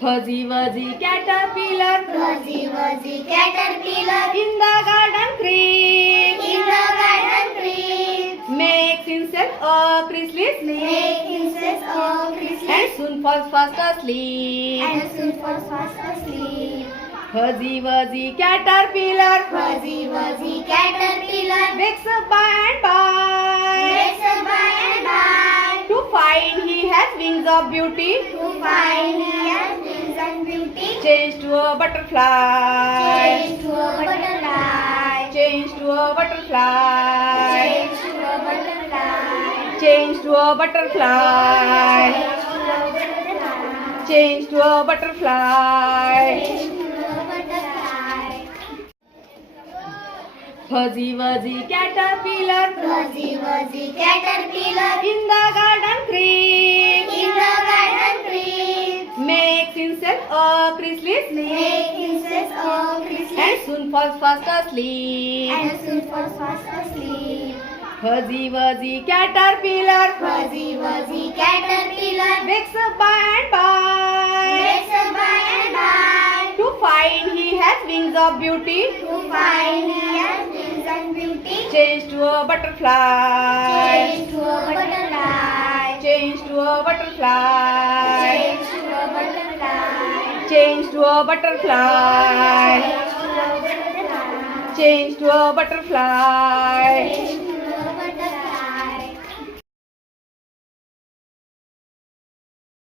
Fuzzy wuzzy caterpillar, Fuzzy wuzzy caterpillar in the garden creep, in the garden creep makes himself a chrysalis, make himself a chrysalis and soon falls fast asleep. and soon falls fast asleep. Fuzzy wuzzy caterpillar Fuzzy wuzzy caterpillar wakes up by and by wakes up by and by to find he has wings of beauty, to find he has wings and beauty. changed to a butterfly, Change to a butterfly. changed to a butterfly, Change to a butterfly. changed to a butterfly, Change to a butterfly. changed to a butterfly. Change to a butterfly. Fuzzy wuzzy caterpillar Fuzzy wuzzy caterpillar in the garden creep, in the garden creep makes himself a chrysalis, make himself a chrysalis and soon falls fast asleep. and soon falls fast asleep. Fuzzy wuzzy caterpillar Fuzzy wuzzy caterpillar wakes up by and by wakes up by and by to find he has wings of beauty, to find he has wings and beauty. changed to a butterfly, Change to a butterfly. changed to a butterfly, Change to a butterfly. changed to a butterfly, Change to a butterfly. changed to a butterfly. Change